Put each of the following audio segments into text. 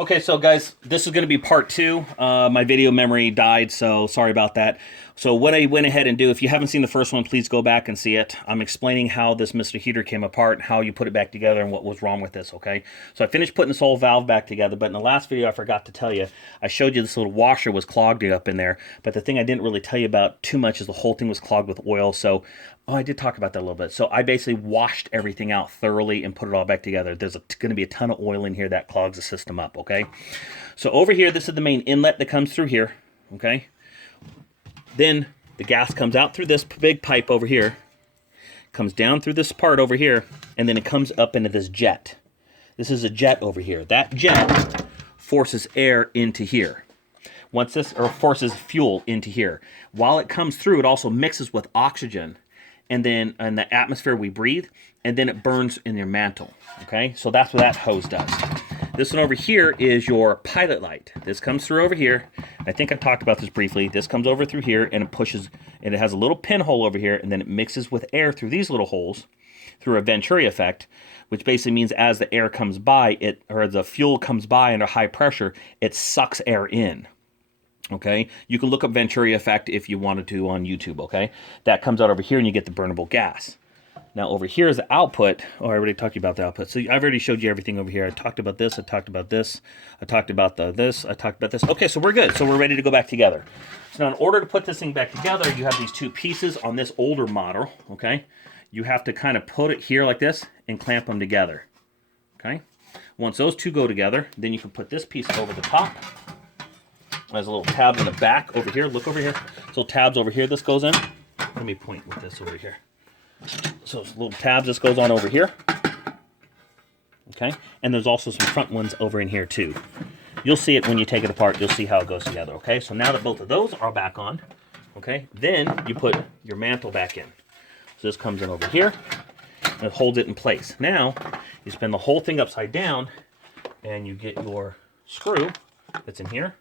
Okay, so guys, this is going to be part 2. My video memory died, so sorry about that. So what I went ahead and do, if you haven't seen the first one, please go back and see it. I'm explaining how this Mr. Heater came apart, how you put it back together, and what was wrong with this, okay? So I finished putting this whole valve back together, but in the last video I forgot to tell you, I showed you this little washer was clogged up in there, but the thing I didn't really tell you about too much is the whole thing was clogged with oil, so I did talk about that a little bit. So I basically washed everything out thoroughly and put it all back together. There's going to be a ton of oil in here that clogs the system up, okay? So over here, this is the main inlet that comes through here, okay? Then the gas comes out through this big pipe over here, comes down through this part over here, and then it comes up into this jet. This is a jet over here. That jet forces air into here. Once this, or forces fuel into here. While it comes through, it also mixes with oxygen, and then in the atmosphere we breathe, and then it burns in your mantle, okay? So that's what that hose does. This one over here is your pilot light. This comes through over here. I think I talked about this briefly. This comes over through here, and it pushes, and it has a little pinhole over here, and then it mixes with air through these little holes through a Venturi effect, which basically means as the air comes by, or the fuel comes by under high pressure, it sucks air in. Okay, you can look up Venturi effect if you wanted to on YouTube, okay? That comes out over here and you get the burnable gas. Now over here is the output. Oh, I already talked about the output. So I've already showed you everything over here. I talked about this, I talked about this, I talked about this, I talked about this. Okay, so we're good. So we're ready to go back together. So now in order to put this thing back together, you have these two pieces on this older model, okay? You have to kind of put it here like this and clamp them together, okay? Once those two go together, then you can put this piece over the top. There's a little tab in the back over here. Look over here. So tabs over here this goes in. Let me point with this over here. So little tabs this goes on over here. Okay. And there's also some front ones over in here too. You'll see it when you take it apart. You'll see how it goes together. Okay. So now that both of those are back on, okay, then you put your mantle back in. So this comes in over here and it holds it in place. Now you spin the whole thing upside down and you get your screw that's in here.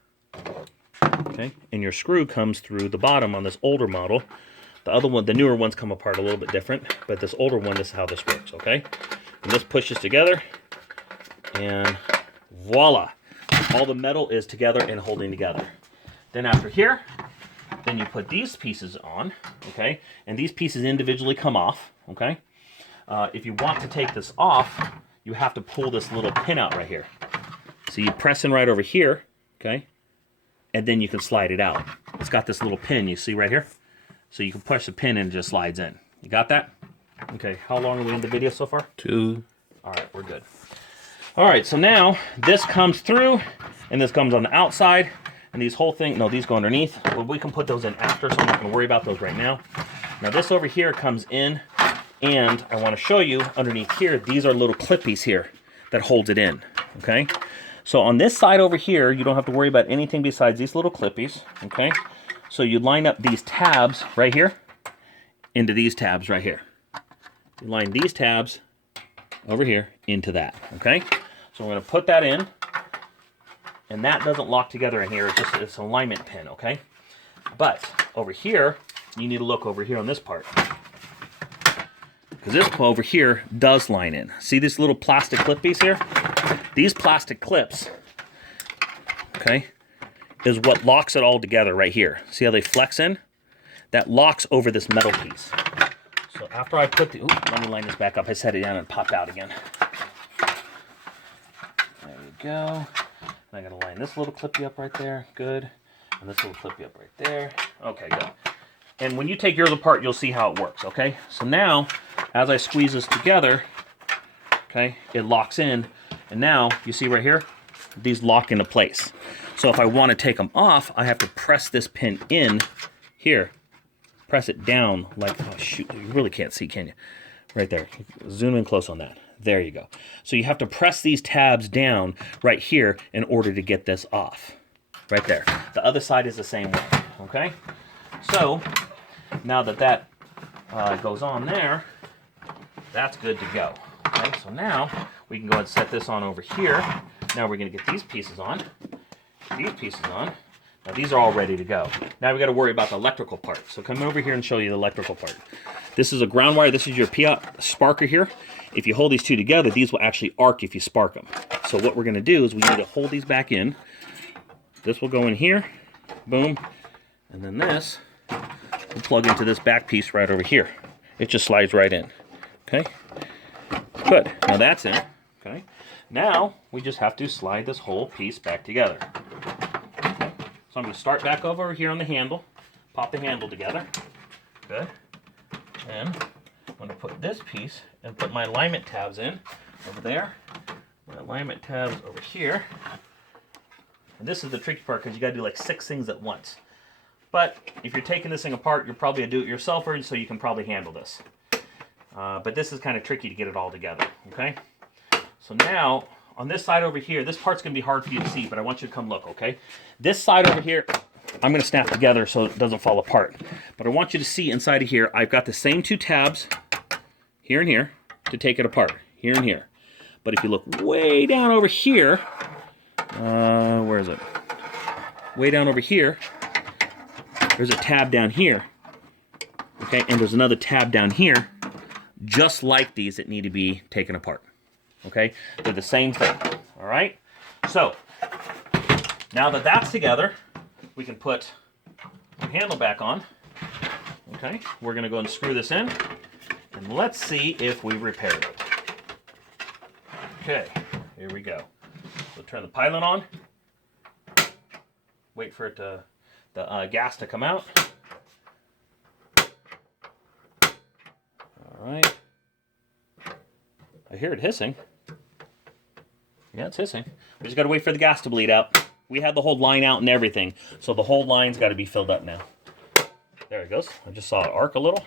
Okay, and your screw comes through the bottom on this older model. The other one, the newer ones come apart a little bit different, but this older one, this is how this works, okay? And this pushes together, and voila! All the metal is together and holding together. Then after here, then you put these pieces on, okay? And these pieces individually come off, okay? If you want to take this off, you have to pull this little pin out right here. So you press in right over here, okay? And then you can slide it out. It's got this little pin you see right here. So you can push the pin and it just slides in. You got that? Okay, how long are we in the video so far? 2. All right, we're good. All right, so now this comes through and this comes on the outside and these whole thing, no, these go underneath. Well, we can put those in after, so I'm not gonna worry about those right now. Now this over here comes in and I wanna show you underneath here, these are little clippies here that holds it in, okay? So on this side over here, you don't have to worry about anything besides these little clippies, okay? So you line up these tabs right here into these tabs right here. You line these tabs over here into that, okay? So we're gonna put that in, and that doesn't lock together in here, it's an alignment pin, okay? But over here, you need to look over here on this part. Because this over here does line in. See these little plastic clippies here? These plastic clips, okay, is what locks it all together right here. See how they flex in? That locks over this metal piece. So after I put the, let me line this back up. I set it down and it popped out again. There we go. And I gotta line this little clippy up right there. Good. And this little clippy up right there. Okay, good. And when you take yours apart, you'll see how it works, okay? So now, as I squeeze this together, okay, it locks in. And now, you see right here, these lock into place. So if I want to take them off, I have to press this pin in here. Press it down like, oh shoot, you really can't see, can you? Right there. Zoom in close on that. There you go. So you have to press these tabs down right here in order to get this off. Right there. The other side is the same way, okay? So, now that that goes on there, that's good to go. Okay, so now we can go ahead and set this on over here. Now we're going to get these pieces on. These pieces on. Now these are all ready to go. Now we got to worry about the electrical part. So come over here and show you the electrical part. This is a ground wire. This is your sparker here. If you hold these two together, these will actually arc if you spark them. So what we're going to do is we need to hold these back in. This will go in here. Boom. And then this will plug into this back piece right over here. It just slides right in. Okay. Good. Now that's in. Okay. Now we just have to slide this whole piece back together. Okay. So I'm going to start back over here on the handle. Pop the handle together. Good. And I'm going to put this piece and put my alignment tabs in over there. My alignment tabs over here. And this is the tricky part because you got to do like 6 things at once. But if you're taking this thing apart, you're probably a do-it-yourselfer, so you can probably handle this. But this is kind of tricky to get it all together, okay? So now, on this side over here, this part's going to be hard for you to see, but I want you to come look, okay? This side over here, I'm going to snap together so it doesn't fall apart. But I want you to see inside of here, I've got the same 2 tabs, here and here, to take it apart, here and here. But if you look way down over here, where is it? Way down over here, there's a tab down here, okay? And there's another tab down here, just like these that need to be taken apart, okay? They're the same thing, all right? So, now that that's together, we can put the handle back on, okay? We're gonna go and screw this in, and let's see if we repaired it. Okay, here we go. So turn the pilot on, wait for it to, the gas to come out. All right. I hear it hissing. Yeah, it's hissing. We just got to wait for the gas to bleed out. We had the whole line out and everything, so the whole line's got to be filled up now. There it goes. I just saw it arc a little.